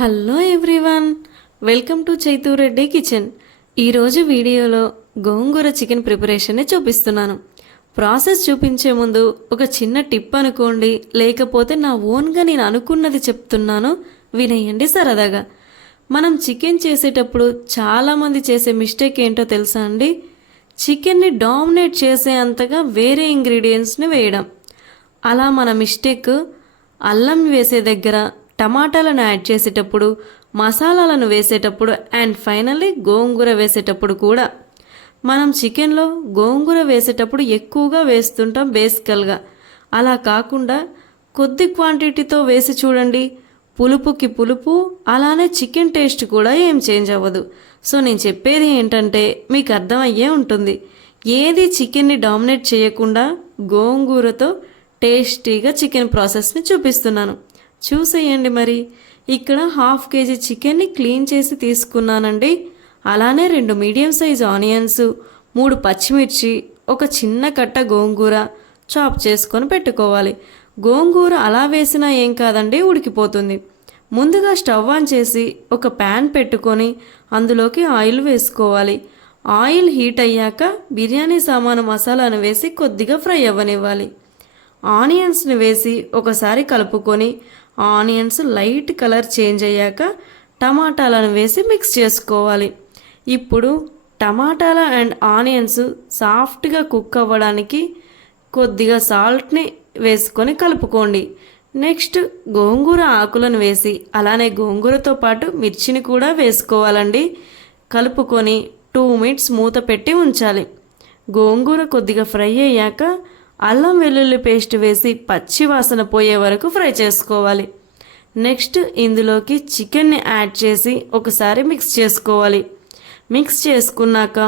Hello everyone, welcome to Chaitu Reddy kitchen. ఈరోజు వీడియోలో గోంగూర chicken ప్రిపరేషన్ని చూపిస్తున్నాను. ప్రాసెస్ చూపించే ముందు ఒక చిన్న టిప్ అనుకోండి, లేకపోతే నా ఓన్గా నేను అనుకున్నది చెప్తున్నాను, వినేయండి సరదాగా. మనం చికెన్ చేసేటప్పుడు చాలామంది చేసే మిస్టేక్ ఏంటో తెలుసా అండి? చికెన్ని డామినేట్ చేసే అంతగా వేరే ఇంగ్రీడియంట్స్ని వేయడం. అలా మన మిస్టేక్ అల్లం వేసే దగ్గర, టమాటాలను యాడ్ చేసేటప్పుడు, మసాలాలను వేసేటప్పుడు అండ్ ఫైనల్లీ గోంగూర వేసేటప్పుడు కూడా. మనం చికెన్లో గోంగూర వేసేటప్పుడు ఎక్కువగా వేస్తుంటాం బేసికల్గా. అలా కాకుండా కొద్ది క్వాంటిటీతో వేసి చూడండి, పులుపుకి పులుపు, అలానే చికెన్ టేస్ట్ కూడా ఏం చేంజ్ అవ్వదు. సో నేను చెప్పేది ఏంటంటే మీకు అర్థమయ్యే ఉంటుంది. ఏది చికెన్ని డామినేట్ చేయకుండా గోంగూరతో టేస్టీగా చికెన్ ప్రాసెస్ని చూపిస్తున్నాను, చూసేయండి. మరి ఇక్కడ 1/2 kg చికెన్ని క్లీన్ చేసి తీసుకున్నానండి. అలానే 2 మీడియం సైజ్ ఆనియన్స్, 3 పచ్చిమిర్చి, ఒక చిన్న కట్ట గోంగూర చాప్ చేసుకొని పెట్టుకోవాలి. గోంగూర అలా వేసినా ఏం కాదండి, ఉడికిపోతుంది. ముందుగా స్టవ్ ఆన్ చేసి ఒక ప్యాన్ పెట్టుకొని అందులోకి ఆయిల్ వేసుకోవాలి. ఆయిల్ హీట్ అయ్యాక బిర్యానీ సామాను మసాలాను వేసి కొద్దిగా ఫ్రై అవ్వనివ్వాలి. ఆనియన్స్ని వేసి ఒకసారి కలుపుకొని ఆనియన్స్ లైట్ కలర్ చేంజ్ అయ్యాక టమాటాలను వేసి మిక్స్ చేసుకోవాలి. ఇప్పుడు టమాటాల అండ్ ఆనియన్స్ సాఫ్ట్గా కుక్ అవ్వడానికి కొద్దిగా సాల్ట్ని వేసుకొని కలుపుకోండి. నెక్స్ట్ గోంగూర ఆకులను వేసి అలానే గోంగూరతో పాటు మిర్చిని కూడా వేసుకోవాలండి. కలుపుకొని 2 minutes మూత పెట్టి ఉంచాలి. గోంగూర కొద్దిగా ఫ్రై అయ్యాక అల్లం వెల్లుల్లి పేస్ట్ వేసి పచ్చి వాసన పోయే వరకు ఫ్రై చేసుకోవాలి. నెక్స్ట్ ఇందులోకి చికెన్ని యాడ్ చేసి ఒకసారి మిక్స్ చేసుకోవాలి. మిక్స్ చేసుకున్నాక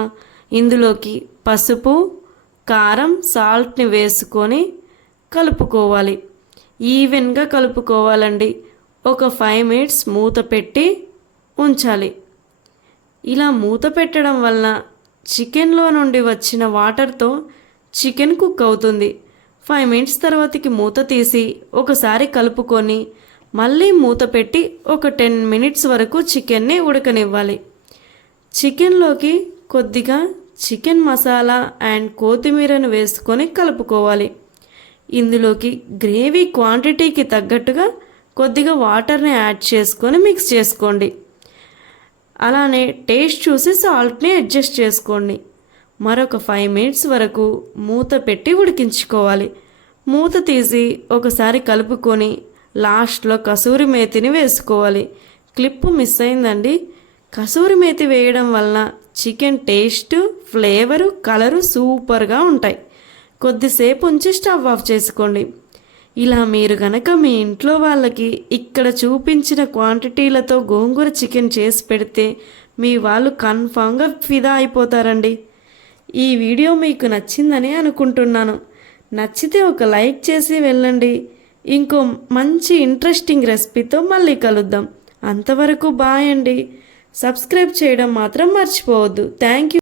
ఇందులోకి పసుపు, కారం, సాల్ట్ని వేసుకొని కలుపుకోవాలి. ఈవెన్గా కలుపుకోవాలండి. ఒక 5 minutes మూత పెట్టి ఉంచాలి. ఇలా మూత పెట్టడం వలన చికెన్లో నుండి వచ్చిన వాటర్తో చికెన్ కుక్ అవుతుంది. 5 minutes తర్వాతకి మూత తీసి ఒకసారి కలుపుకొని మళ్ళీ మూత పెట్టి ఒక 10 minutes వరకు చికెన్ని ఉడకనివ్వాలి. చికెన్లోకి కొద్దిగా చికెన్ మసాలా అండ్ కొత్తిమీరను వేసుకొని కలుపుకోవాలి. ఇందులోకి గ్రేవీ క్వాంటిటీకి తగ్గట్టుగా కొద్దిగా వాటర్ని యాడ్ చేసుకొని మిక్స్ చేసుకోండి. అలానే టేస్ట్ చూసి సాల్ట్ని అడ్జస్ట్ చేసుకోండి. మరొక 5 minutes వరకు మూత పెట్టి ఉడికించుకోవాలి. మూత తీసి ఒకసారి కలుపుకొని లాస్ట్లో కసూరి మేతిని వేసుకోవాలి. క్లిప్ మిస్ అయిందండి. కసూరి మేతి వేయడం వలన చికెన్ టేస్ట్, ఫ్లేవరు, కలరు సూపర్గా ఉంటాయి. కొద్దిసేపు ఉంచి స్టవ్ ఆఫ్ చేసుకోండి. ఇలా మీరు గనక మీ ఇంట్లో వాళ్ళకి ఇక్కడ చూపించిన క్వాంటిటీలతో గోంగూర చికెన్ చేసి పెడితే మీ వాళ్ళు కన్ఫామ్గా ఫిదా అయిపోతారండి. ఈ వీడియో మీకు నచ్చిందని అనుకుంటున్నాను. నచ్చితే ఒక లైక్ చేసి వెళ్ళండి. ఇంకో మంచి ఇంట్రెస్టింగ్ రెసిపీతో మళ్ళీ కలుద్దాం. అంతవరకు బాయ్ అండి. సబ్స్క్రైబ్ చేయడం మాత్రం మర్చిపోవద్దు. Thank you.